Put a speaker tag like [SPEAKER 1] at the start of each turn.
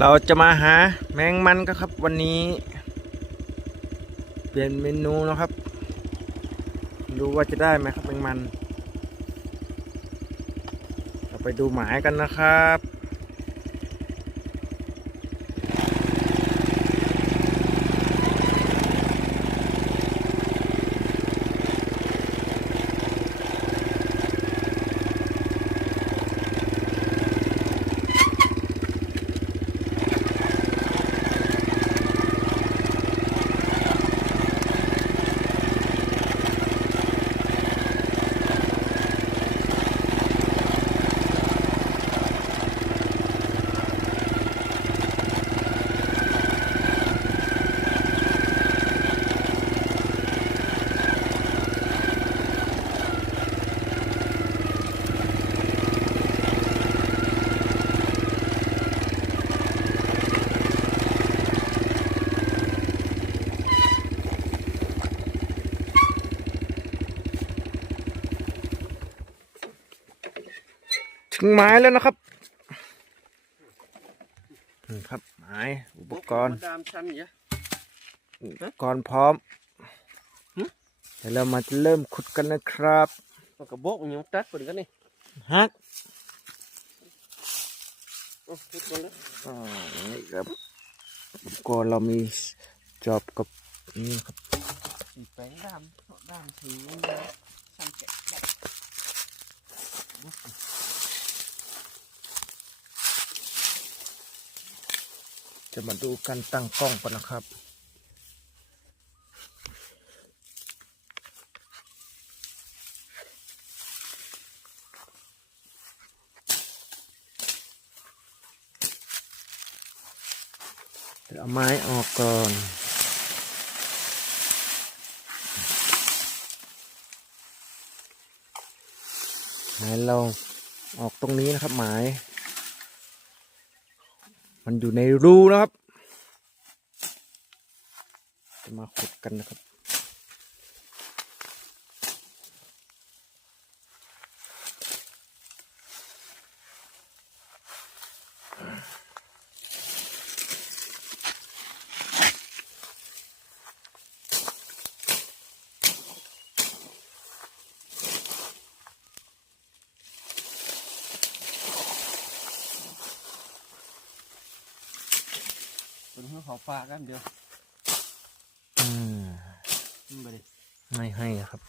[SPEAKER 1] เราจะมาหาแมงมันกันครับวันนี้ เปลี่ยนเมนูนะครับ ดูว่าจะได้ไหมครับแมงมัน เราไปดูหมายกันนะครับ งหมายแล้วนะครับนี่ครับหมายอุปกรณ์
[SPEAKER 2] ดามชันเนี่ย
[SPEAKER 1] อุปกรณ์พร้อม
[SPEAKER 2] หึ
[SPEAKER 1] เดี๋ยวเรามาจะเริ่มขุดกันนะครับ
[SPEAKER 2] มันกระบอกมันยังตัดไปกันนี่
[SPEAKER 1] ฮัก
[SPEAKER 2] โอ้ทุกคนแล้ว
[SPEAKER 1] อ่านี่ครับอุปกรณ์เรามีจอบกับนี่ครับ
[SPEAKER 2] สีแป้งดามดามสีชันแกะแบบ
[SPEAKER 1] จะมาดูการตั้งกล้องก่อนนะครับเดี๋ยวเอาไม้ออกก่อนหมายเราออกตรงนี้นะครับหมาย มันอยู่ในรูนะครับ จะมาขุดกันนะครับ
[SPEAKER 2] เป็นเพื่อเขาฟ้ากันเดียว
[SPEAKER 1] อืม
[SPEAKER 2] นี่ไปดิ
[SPEAKER 1] ไม่ให้นะครับ